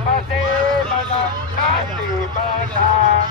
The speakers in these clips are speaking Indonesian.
Masih menang, masih menang.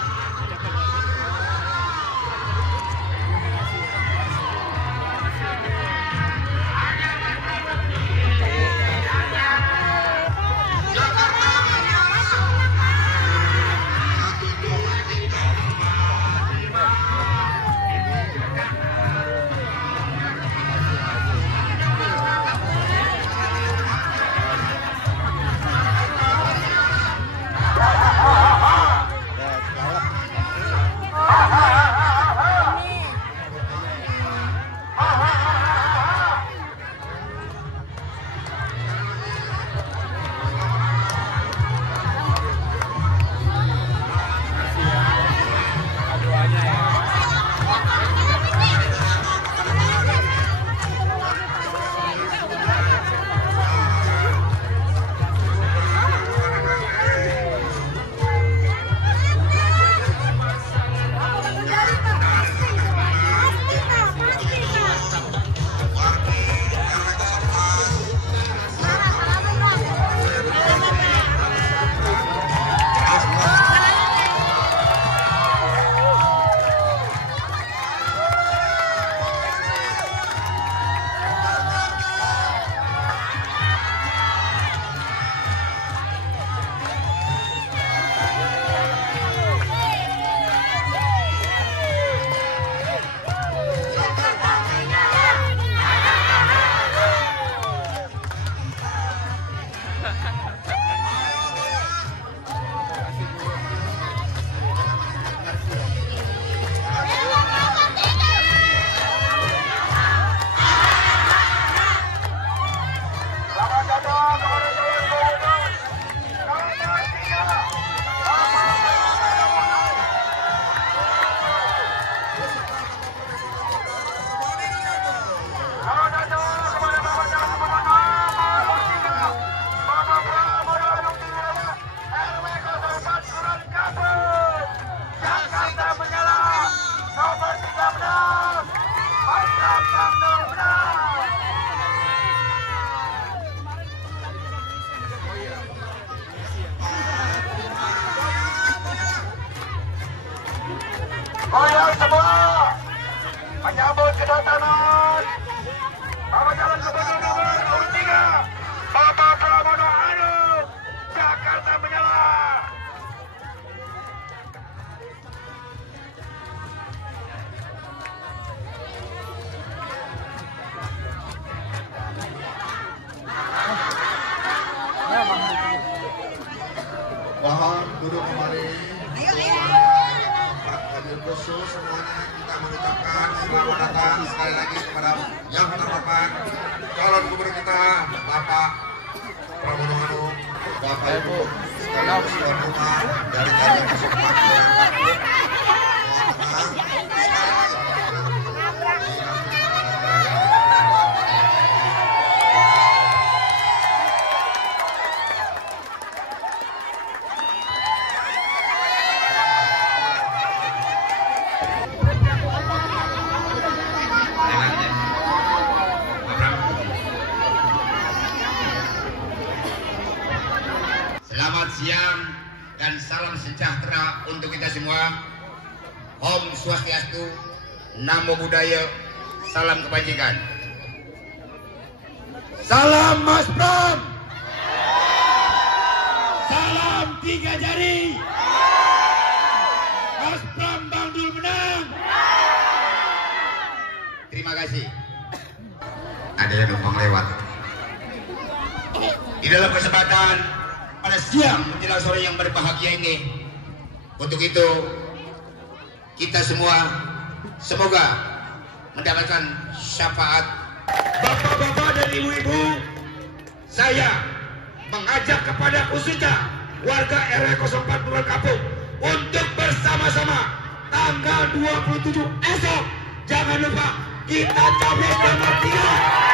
Goyang semua menyambut kedatangan Bapak Calon Gubernur nomor 3 Bapak Pramono Anung, Jakarta menyala. Mohon duduk kembali. Khusus semuanya kita mengucapkan selamat datang sekali lagi kepada yang terhormat calon gubernur kita Bapak Pramono Anung, Bapak Ibu sekalian tuan rumah dari RW 04. Selamat siang dan salam sejahtera untuk kita semua. Om Swastiastu, Namo Buddhaya, salam kebajikan. Salam Mas Pram. Salam 3 jari. Mas Pram Bang Dul menang. Terima kasih. Ada yang numpang lewat. Di dalam kesempatan pada siang menjelang sore yang berbahagia ini, untuk itu kita semua semoga mendapatkan syafaat bapak-bapak dan ibu-ibu. Saya mengajak kepada khususnya warga RW 04 Kelurahan Kapuk untuk bersama-sama tanggal 27 esok, jangan lupa kita coblos nomor 3.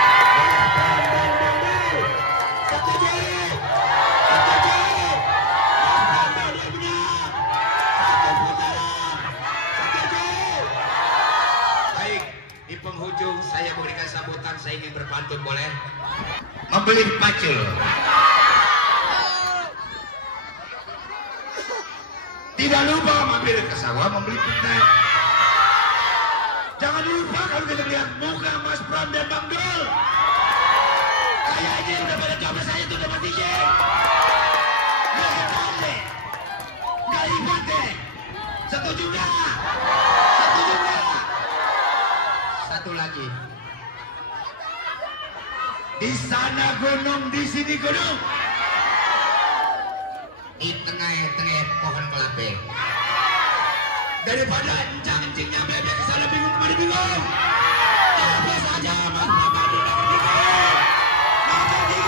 Penghujung saya memberikan sambutan, saya ingin berpantun, boleh? Membeli pacul. Tidak lupa mampir ke sawah membeli petai. Jangan lupa kalau kita lihat muka Mas Pram dan Bang Dul. Kayaknya udah pada coba saya tuh dapat tiket. Nggak ribet deh. Setuju nggak? Setuju nggak? Satu lagi. Di sana gunung, di sini gunung. Di tengah-tengah pohon kelapa. Daripada encang-encingnya bebek kesana bingung kemana bingung. Apa saja Mas Bapak di dalam tiket. Nomor 3.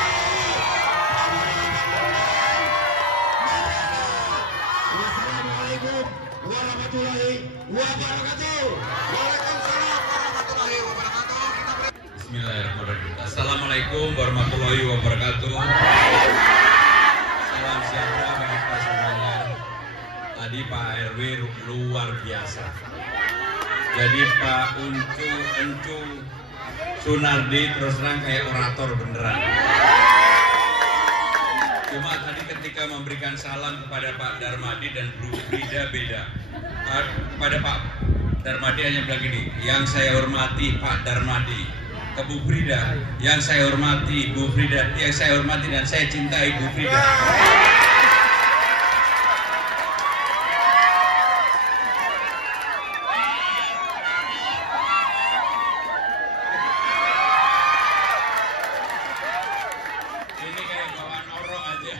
Wassalamualaikum warahmatullahi wabarakatuh. Waalaikumsalam warahmatullahi wabarakatuh. Bismillahirrahmanirrahim. Assalamualaikum warahmatullahi wabarakatuh. Salam sejahtera bagi kita semuanya. Tadi Pak RW luar biasa. Jadi Pak Encu Sunardi terus terang kayak orator beneran. Cuma tadi ketika memberikan salam kepada Pak Darmadi dan Bu Frida beda. Kepada Pak Darmadi hanya bilang gini, yang saya hormati Pak Darmadi. Ke Bu Frida, yang saya hormati Bu Frida, yang saya hormati dan saya cintai Bu Frida. Ini kayak bawa norok aja.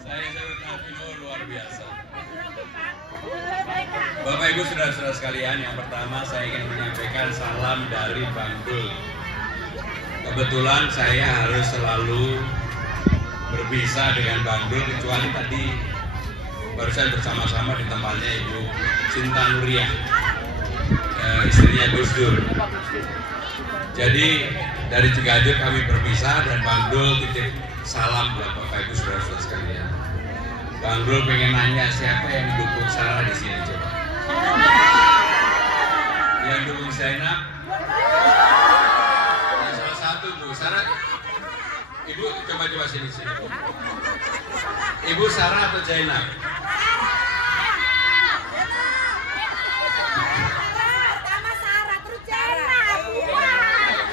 Saya hormati luar biasa. Bapak Ibu saudara-saudara sekalian, yang pertama saya ingin menyampaikan salam dari Bang Dul. Kebetulan saya harus selalu berpisah dengan Bang Dul, kecuali tadi barusan bersama-sama di tempatnya Ibu Cinta Nuriah, istrinya Gus Dur. Jadi dari Ciganjur kami berpisah dan Bang Dul titip salam buat Bapak Ibu saudara-saudara sekalian. Bang Dul pengen nanya siapa yang dukung Sarah di sini coba. Yang dukung Zainab? Ya, salah satu Bu Sarah. Ibu coba sini. Ibu Sarah atau Zainab? Pertama Sarah, terus Zainab.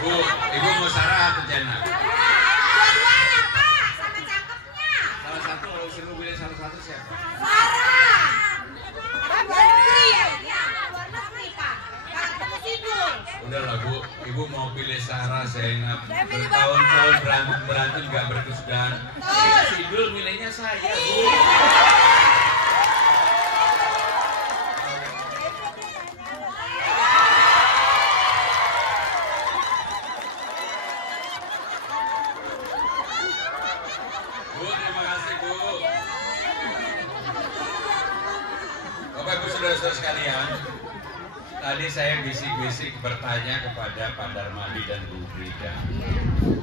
Bu, Ibu mau Sarah atau Zainab? Dua-duanya Pak, sama cakepnya. Salah satu, kalau disuruh pilih salah satu siapa? Sarah. Luar negeri ya? Ya, luar negeri Pak. Pak ketemu Sidul. Udahlah Bu, Ibu mau pilih Sarah, Zainab. Saya pilih Bertahun-tahun Bapak. berantem gak berkesudahan. Betul. Sidul milihnya saya Bu. Bu, terima kasih Bu. Bapak Ibu saudara-saudara sekalian, tadi saya bisik-bisik bertanya kepada Pak Darmadi dan Bu Frida.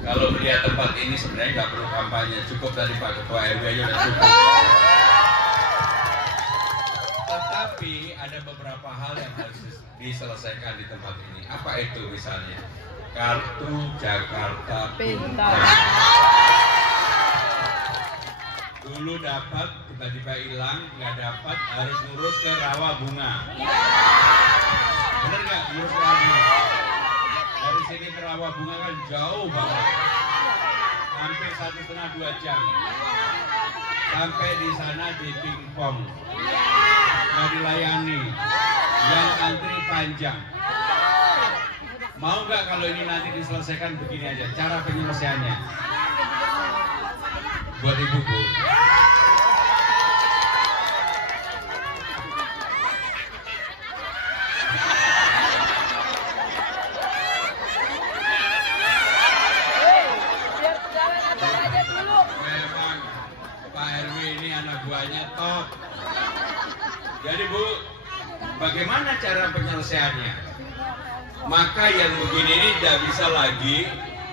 Kalau melihat tempat ini sebenarnya nggak perlu kampanye, cukup tadi Pak Ketua RW aja udah cukup. Tetapi ada beberapa hal yang harus diselesaikan di tempat ini. Apa itu misalnya? Kartu Jakarta Pintar. Dulu dapat, tiba-tiba hilang, nggak dapat, harus ngurus ke Rawa Bunga. Bener nggak ngurus ke Rawa Bunga? Dari sini ke Rawa Bunga kan jauh banget, hampir 1,5-2 jam. Sampai di sana di pingpong, nggak dilayani, yang antri panjang. Mau nggak kalau ini nanti diselesaikan begini aja, cara penyelesaiannya? Buat Ibu Bu. Memang Pak RW ini anak buahnya top. Jadi Bu, bagaimana cara penyelesaiannya? Maka yang begini ini tidak bisa lagi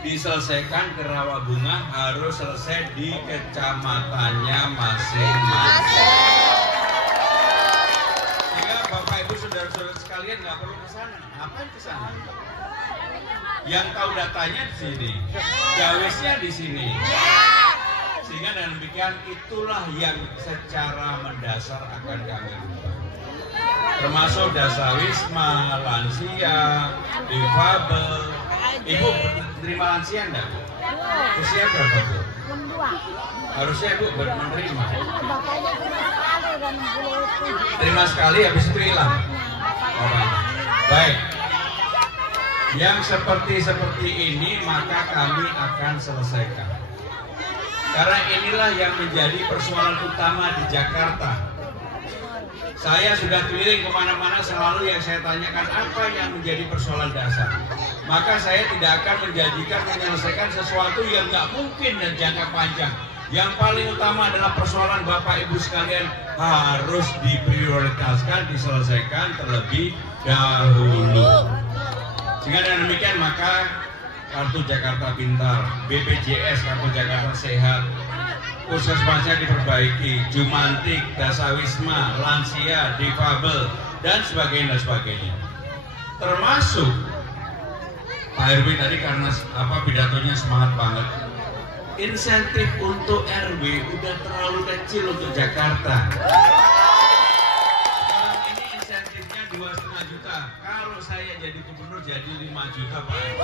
diselesaikan ke Rawa Bunga, harus selesai di kecamatannya masing-masing. Sehingga Bapak Ibu saudara-saudara sekalian nggak perlu ke sana. Ngapain ke sana? Yang tahu datanya di sini, gawisnya di sini. Sehingga dengan demikian itulah yang secara mendasar akan kami ubah. Termasuk dasawisma, lansia, difabel. Ibu menerima lansia enggak? Usia berapa Bu? 62. Harusnya Ibu menerima. Bapaknya cuma sekali dan belum. Terima sekali habis itu hilang. Oh, baik. Yang seperti ini maka kami akan selesaikan. Karena inilah yang menjadi persoalan utama di Jakarta. Saya sudah keliling kemana-mana, selalu yang saya tanyakan apa yang menjadi persoalan dasar. Maka saya tidak akan menjanjikan menyelesaikan sesuatu yang nggak mungkin dan jangka panjang. Yang paling utama adalah persoalan Bapak Ibu sekalian harus diprioritaskan, diselesaikan terlebih dahulu. Sehingga dengan demikian maka Kartu Jakarta Pintar, BPJS Kartu Jakarta Sehat, puskesmasnya diperbaiki, Jumantik, dasawisma, lansia, difabel, dan sebagainya. Termasuk Pak RW tadi karena pidatonya semangat banget. Insentif untuk RW udah terlalu kecil untuk Jakarta. Sekarang ini insentifnya 2,5 juta. Kalau saya jadi gubernur jadi 5 juta Pak RW.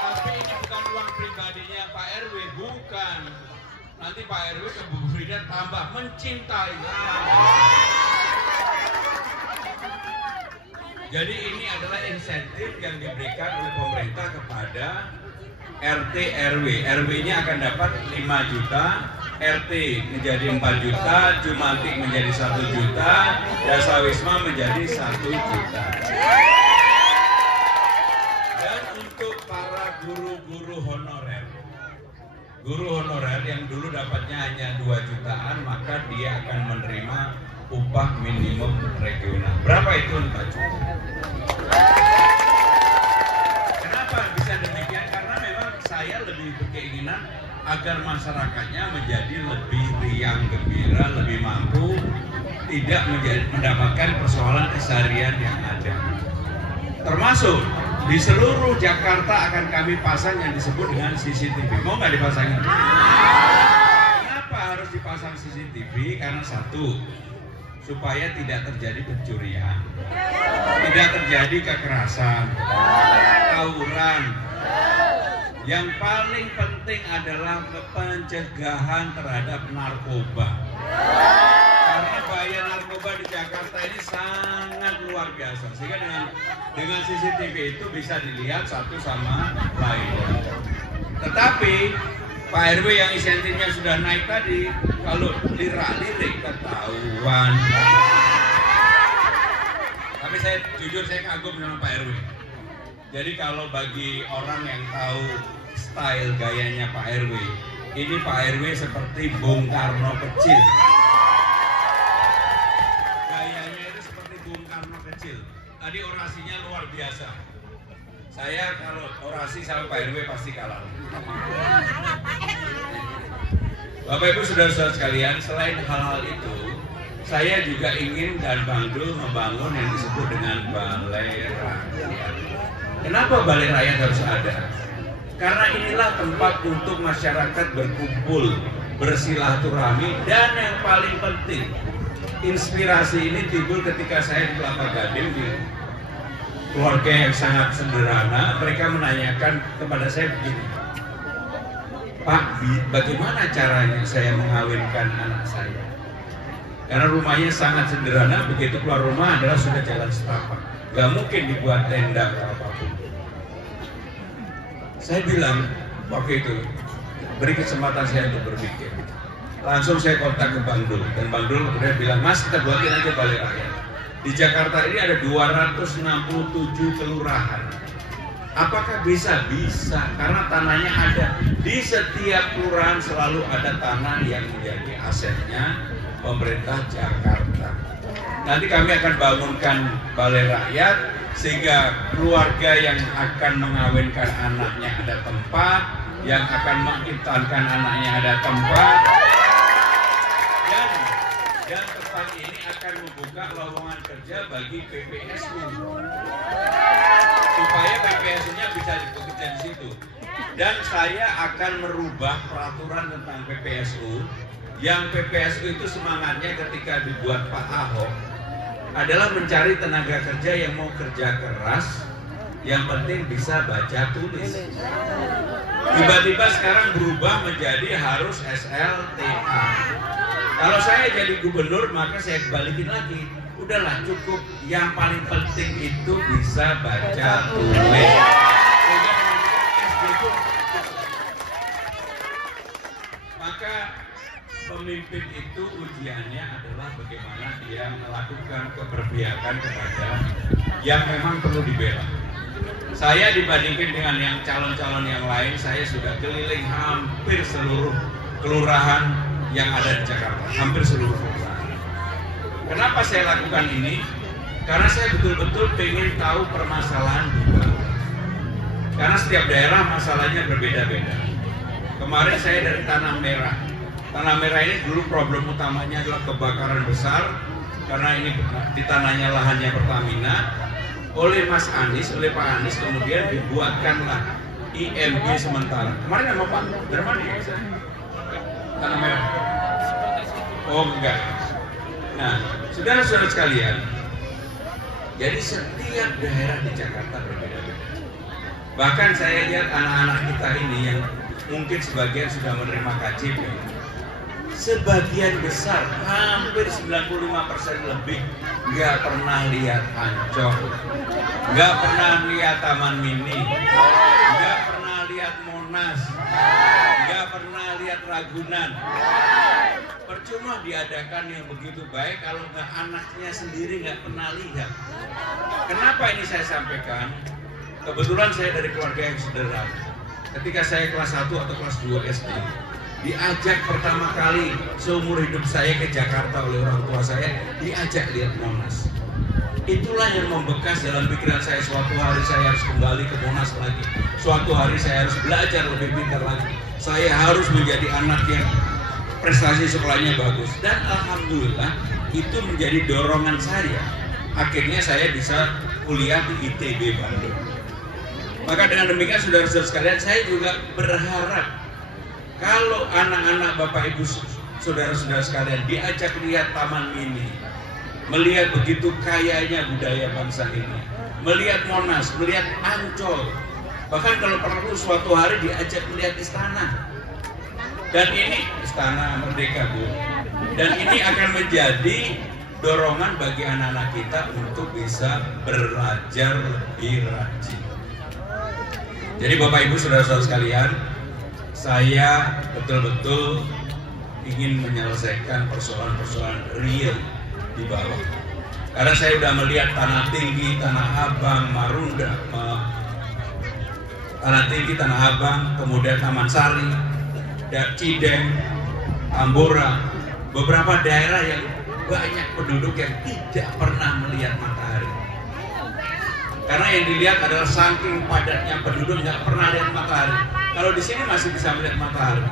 Tapi ini bukan uang pribadinya Pak RW, bukan. Nanti Pak RW ke Bu Frida tambah mencintai. Jadi ini adalah insentif yang diberikan oleh pemerintah kepada RT RW. RW-nya akan dapat 5 juta, RT menjadi 4 juta, Jumantik menjadi 1 juta, dasawisma menjadi 1 juta. Dan untuk para guru-guru honorer, guru honorer yang dulu dapatnya hanya 2 jutaan, maka dia akan menerima upah minimum regional. Berapa itu 4 juta? Kenapa bisa demikian? Karena memang saya lebih berkeinginan agar masyarakatnya menjadi lebih riang gembira, lebih mampu, tidak mendapatkan persoalan keseharian yang ada. Termasuk di seluruh Jakarta akan kami pasang yang disebut dengan CCTV. Mau nggak dipasangin? Kenapa harus dipasang CCTV? Karena satu, supaya tidak terjadi pencurian, tidak terjadi kekerasan, tawuran. Yang paling penting adalah pencegahan terhadap narkoba. Karena bahaya narkoba di Jakarta ini sangat luar biasa. Sehingga dengan CCTV itu bisa dilihat satu sama lain. Tetapi Pak RW yang insentifnya sudah naik tadi, kalau lirik ketahuan. Tapi saya jujur saya kagum dengan Pak RW. Jadi kalau bagi orang yang tahu style gayanya Pak RW, ini Pak RW seperti Bung Karno kecil. Gayanya itu seperti Bung Karno kecil. Tadi orasinya luar biasa. Saya kalau orasi sama Pak RW pasti kalah. Bapak Ibu saudara-saudara sekalian, selain hal-hal itu, saya juga ingin dan Bang Dul membangun yang disebut dengan Balai Rakyat. Kenapa Balai Rakyat harus ada? Karena inilah tempat untuk masyarakat berkumpul, bersilaturahmi, dan yang paling penting, inspirasi ini timbul ketika saya di Kelapa Gading, di keluarga yang sangat sederhana. Mereka menanyakan kepada saya begini, Pak, bagaimana caranya saya mengawinkan anak saya? Karena rumahnya sangat sederhana, begitu keluar rumah adalah sudah jalan setapak. Gak mungkin dibuat tenda atau apapun. Saya bilang, waktu itu, beri kesempatan saya untuk berpikir. Langsung saya kontak ke Bang Dul. Dan Bang Dul kemudian bilang, Mas kita buatin aja Balai Rakyat. Di Jakarta ini ada 267 kelurahan. Apakah bisa? Bisa, karena tanahnya ada. Di setiap kelurahan selalu ada tanah yang menjadi asetnya pemerintah Jakarta. Nanti kami akan bangunkan Balai Rakyat sehingga keluarga yang akan mengawinkan anaknya ada tempat, yang akan mengintankan anaknya ada tempat, dan kekuasaan ini akan membuka lowongan kerja bagi PPSU supaya PPSU-nya bisa bekerja di situ. Dan saya akan merubah peraturan tentang PPSU, yang PPSU itu semangatnya ketika dibuat Pak Ahok adalah mencari tenaga kerja yang mau kerja keras, yang penting bisa baca tulis. Tiba-tiba sekarang berubah menjadi harus SLTA. Kalau saya jadi gubernur, maka saya balikin lagi. Udahlah, cukup. Yang paling penting itu bisa baca tulis. Maka pemimpin itu ujiannya adalah bagaimana dia melakukan keberpihakan kepada yang memang perlu dibela. Saya dibandingkan dengan yang calon-calon yang lain, saya sudah keliling hampir seluruh kelurahan yang ada di Jakarta, hampir seluruh kelurahan. Kenapa saya lakukan ini? Karena saya betul-betul pengen tahu permasalahan di bawah. Karena setiap daerah masalahnya berbeda-beda. Kemarin saya dari Tanah Merah. Tanah Merah ini dulu problem utamanya adalah kebakaran besar, karena ini di tanahnya lahannya Pertamina. Oleh Mas Anies, oleh Pak Anies kemudian dibuatkanlah IMB sementara. Kemarin sama Pak, dari mana ya? Tanah Merah. Oh enggak. Nah, saudara-saudara sekalian, jadi setiap daerah di Jakarta berbeda-beda. Bahkan saya lihat anak-anak kita ini yang mungkin sebagian sudah menerima KJP, sebagian besar, hampir 95% lebih nggak pernah lihat Ancol, nggak pernah lihat Taman Mini, nggak pernah lihat Monas, nggak pernah lihat Ragunan. Percuma diadakan yang begitu baik kalau nggak anaknya sendiri nggak pernah lihat. Kenapa ini saya sampaikan? Kebetulan saya dari keluarga yang sederhana. Ketika saya kelas 1 atau kelas 2 SD, diajak pertama kali seumur hidup saya ke Jakarta oleh orang tua saya, diajak lihat Monas. Itulah yang membekas dalam pikiran saya. Suatu hari saya harus kembali ke Monas lagi. Suatu hari saya harus belajar lebih pintar lagi. Saya harus menjadi anak yang prestasi sekolahnya bagus. Dan alhamdulillah itu menjadi dorongan saya. Akhirnya saya bisa kuliah di ITB Bandung. Maka dengan demikian saudara-saudara sekalian, saya juga berharap kalau anak-anak Bapak Ibu saudara-saudara sekalian diajak lihat Taman Mini, melihat begitu kayanya budaya bangsa ini, melihat Monas, melihat Ancol, bahkan kalau perlu suatu hari diajak melihat istana. Dan ini Istana Merdeka, Bu. Dan ini akan menjadi dorongan bagi anak-anak kita untuk bisa belajar lebih rajin. Jadi Bapak Ibu saudara-saudara sekalian, saya betul-betul ingin menyelesaikan persoalan-persoalan real di bawah. Karena saya sudah melihat Tanah Tinggi, Tanah Abang, Marunda, Tanah Tinggi, Tanah Abang, kemudian Taman Sari, Cideng, Tambora, beberapa daerah yang banyak penduduk yang tidak pernah melihat matahari. Karena yang dilihat adalah saking padatnya penduduk nggak pernah lihat matahari. Kalau di sini masih bisa melihat matahari.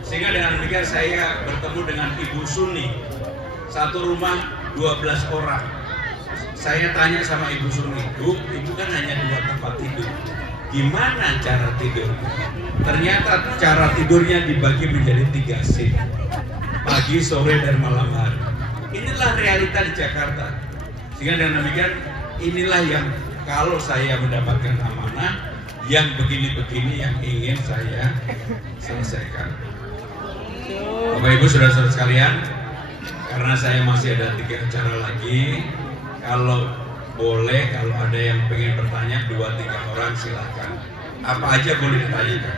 Sehingga dengan demikian saya bertemu dengan Ibu Suni. Satu rumah 12 orang. Saya tanya sama Ibu Suni, Bu, itu kan hanya 2 tempat tidur. Gimana cara tidurnya? Ternyata cara tidurnya dibagi menjadi 3 shift. Pagi, sore, dan malam hari. Inilah realita di Jakarta. Sehingga dengan demikian inilah yang kalau saya mendapatkan amanah, yang begini-begini yang ingin saya selesaikan. Bapak Ibu saudara-saudara sekalian, karena saya masih ada 3 acara lagi, kalau boleh, kalau ada yang pengen bertanya 2-3 orang silahkan. Apa aja boleh ditanyakan.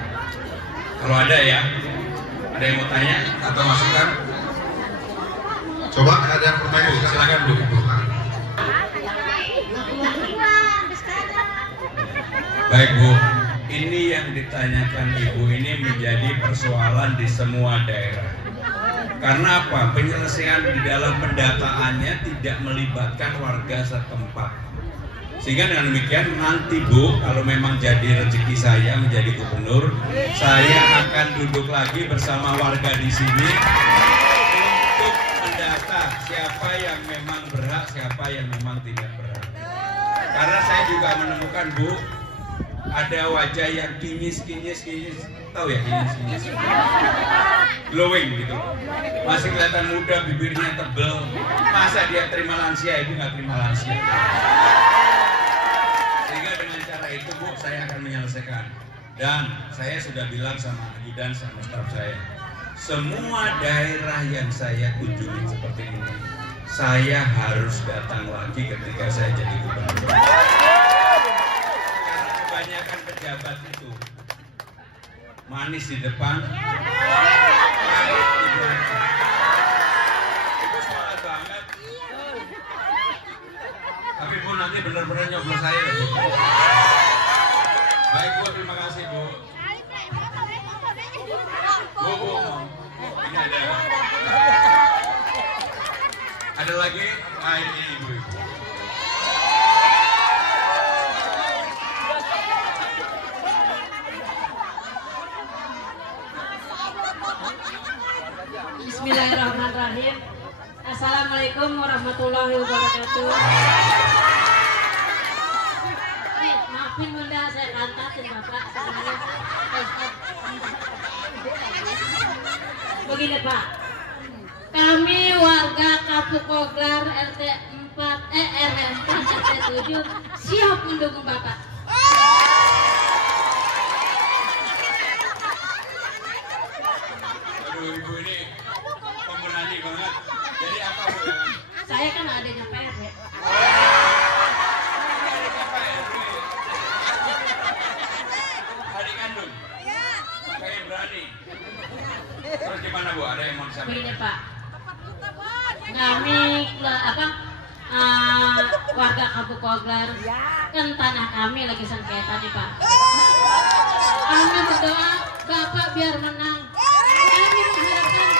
Kalau ada ya, ada yang mau tanya atau masukan? Coba ada yang bertanya, Silakan Bu. Baik Bu, ini yang ditanyakan Ibu ini menjadi persoalan di semua daerah. Karena apa? Penyelesaian di dalam pendataannya tidak melibatkan warga setempat. Sehingga dengan demikian nanti Bu, kalau memang jadi rezeki saya menjadi gubernur, saya akan duduk lagi bersama warga di sini untuk mendata siapa yang memang berhak, siapa yang memang tidak berhak. Karena saya juga menemukan, Bu, ada wajah yang kinyis, tahu ya kinyis, glowing gitu, masih kelihatan muda, bibirnya tebel. Masa dia terima lansia, ibu nggak terima lansia? Sehingga dengan cara itu, Bu, saya akan menyelesaikan. Dan saya sudah bilang sama Ajudan sama staf saya, semua daerah yang saya kunjungi seperti ini, saya harus datang lagi ketika saya jadi gubernur. Karena kebanyakan pejabat itu manis di depan, pahit di belakang. Itu semangat banget. Tapi Bu, nanti benar-benar nyoblos saya. Baik Bu, terima kasih Bu. Bu, ini ada lagi? Nah, ini Ibu. Bismillahirrahmanirrahim. Assalamualaikum warahmatullahi wabarakatuh. Maafin Bunda, saya kantatin Bapak. Begini Pak, kami warga Kapukoglar RT 4 RT 7 siap mendukung Bapak. Aduh, Ibu ini pemberani banget. Jadi apa Bu? Saya kan adanya PR ya. Adik kandung? Kayak berani. Terus gimana Bu? Ada yang mau disampaikan? Begini Pak, kami warga Kapukoglar kan tanah kami lagi sengketa nih Pak. Kami berdoa Bapak biar menang. Kami mengharapkan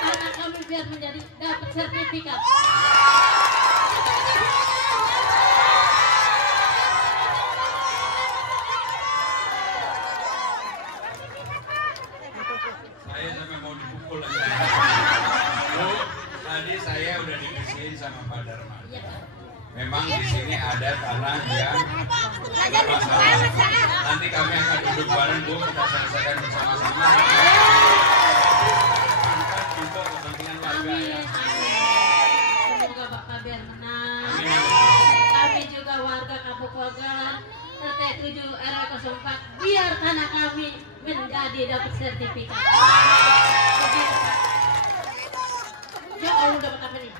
tanah kami biar menjadi dapat sertifikat. Saya sampai mau dipukul lagi. Bu, tadi saya udah dibersihin sama Pak Darman. Memang di sini ada tanah yang bermasalah. Nanti kami akan duduk bareng Bu, kita selesaikan bersama-sama. Angkat juga kepentingan warga ya. Semoga Bapak biar menang. Amin. Kami juga warga Kapukoglar RT 7 RW 04 biar tanah kami menjadi dapat sertifikat. Begitu, Pak. Ya Allah, dapat apa nih?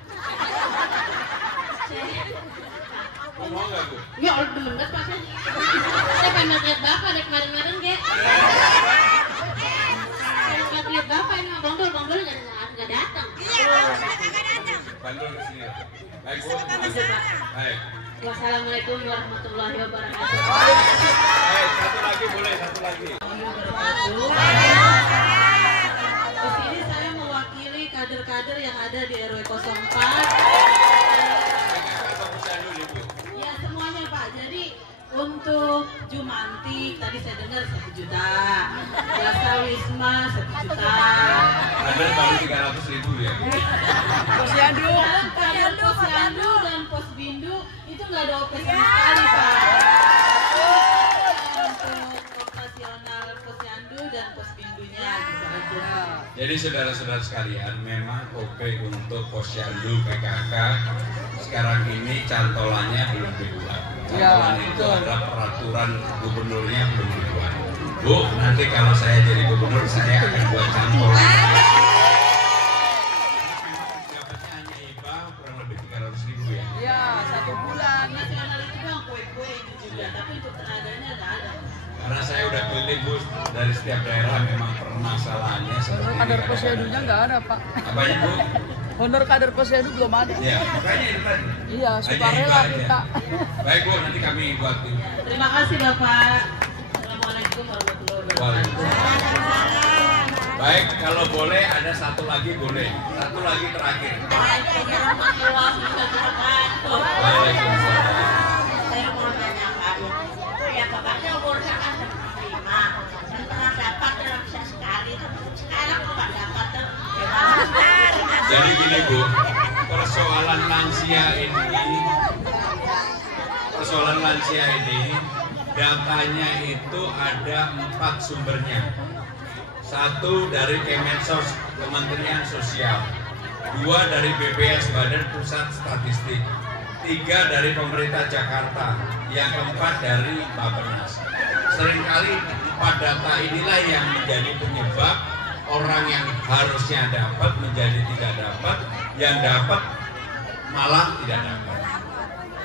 Mau nggak Bu? Ya Allah, bener banget Pak. Saya pengen lihat Bapak dari kemarin-kemarin Ge. Pengen lihat Bapak ini bondol nggak datang. Bantu ke sini. Baik Bu. Begitu, Pak. Baik. Wassalamualaikum warahmatullahi wabarakatuh. Baik, satu lagi boleh, satu lagi. Di sini saya mewakili kader-kader yang ada di RW 04. Ya semuanya Pak. Jadi untuk Jumanti tadi saya dengar 1 juta, jasa Wisma 1 juta. Ada baru 300.000 ya. Posyandu, kader Posyandu dan Posbindu itu nggak ada OP sama sekali Pak. Untuk operasional Posyandu dan Posbindunya gitu aja. Jadi saudara-saudara sekalian, memang OP untuk Posyandu PKK sekarang ini cantolannya belum dibuat. Cantolan itu adalah peraturan gubernurnya belum dibuat. Bu, nanti kalau saya jadi gubernur saya akan buat cantolan. Dapatnya hanya IPA kurang lebih 300.000 ya. Iya, 1 bulan. Nasional itu doang kue-kue itu juga, tapi untuk tenaganya nggak ada. Karena saya udah keliling Bu dari setiap daerah, memang permasalahannya seperti ini. Kader posyandunya nggak ada, Pak. Apanya Bu? Honor kader posyandu belum ada. Ya, makanya itu tadi. Iya, sukarela kita. Baik Bu, nanti kami buat ini. Terima kasih Bapak. Assalamualaikum warahmatullahi wabarakatuh. Baik, kalau boleh ada satu lagi boleh. Satu lagi terakhir. Waalaikumsalam. Saya mau tanyakan, itu ya bapaknya umurnya kan 75, dan pernah dapat dalam bisa sekali, sekarang kok nggak dapat tuh? Jadi gini Bu, persoalan lansia ini datanya itu ada 4 sumbernya. 1 dari Kemensos, Kementerian Sosial, 2 dari BPS, Badan Pusat Statistik, 3 dari pemerintah Jakarta, yang keempat dari Bappenas. Seringkali 4 data inilah yang menjadi penyebab orang yang harusnya dapat menjadi tidak dapat, yang dapat malah tidak dapat.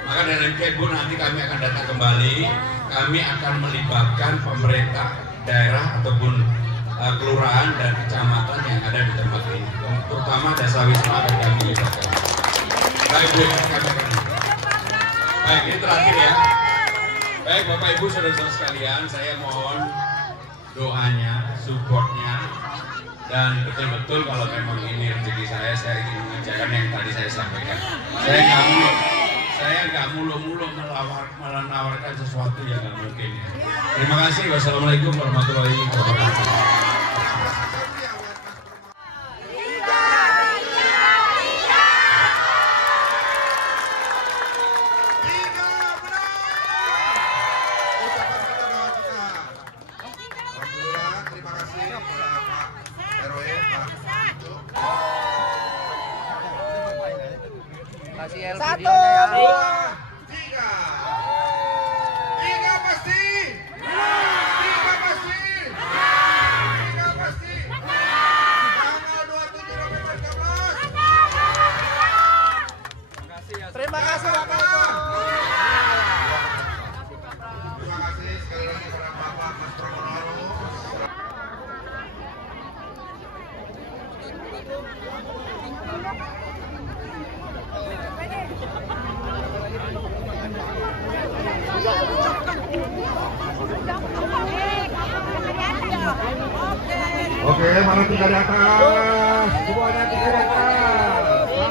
Maka dengan Bu nanti kami akan datang kembali, kami akan melibatkan pemerintah daerah ataupun kelurahan dan kecamatan yang ada di tempat ini, terutama Desa Wisma akan kami libatkan. Baik Bu, baik ini terakhir ya. Baik Bapak Ibu saudara-saudara sekalian, saya mohon doanya, supportnya, dan betul-betul kalau memang ini rezeki saya ingin mengerjakan yang tadi saya sampaikan. Saya nggak mulu-mulu menawarkan sesuatu yang nggak mungkin. Ya. Terima kasih. Wassalamualaikum warahmatullahi wabarakatuh. Satu, 2, 3. 3 pasti. 3 pasti. 3 pasti. Tanggal 27 November 13. terima kasih Bapak Ibu. Terima kasih sekali lagi kepada Bapak Mas Pramono. Oke, mana 3 di atas? Semuanya 3 di atas. 1,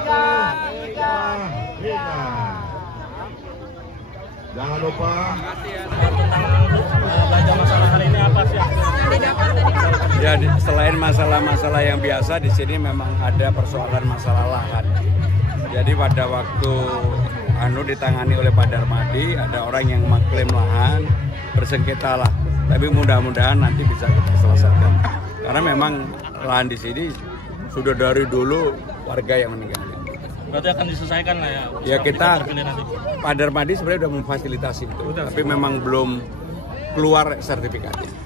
2, 3. Jangan lupa. Ya, selain masalah-masalah yang biasa, di sini memang ada persoalan masalah lahan. Jadi pada waktu ditangani oleh Pak Darmadi, ada orang yang mengklaim lahan, bersengketa lah. Tapi mudah-mudahan nanti bisa kita selesaikan. Karena memang lahan di sini sudah dari dulu warga yang meninggal. Berarti akan diselesaikan lah ya? Ya kita, Pak Darmadi sebenarnya sudah memfasilitasi itu, tapi memang belum keluar sertifikatnya.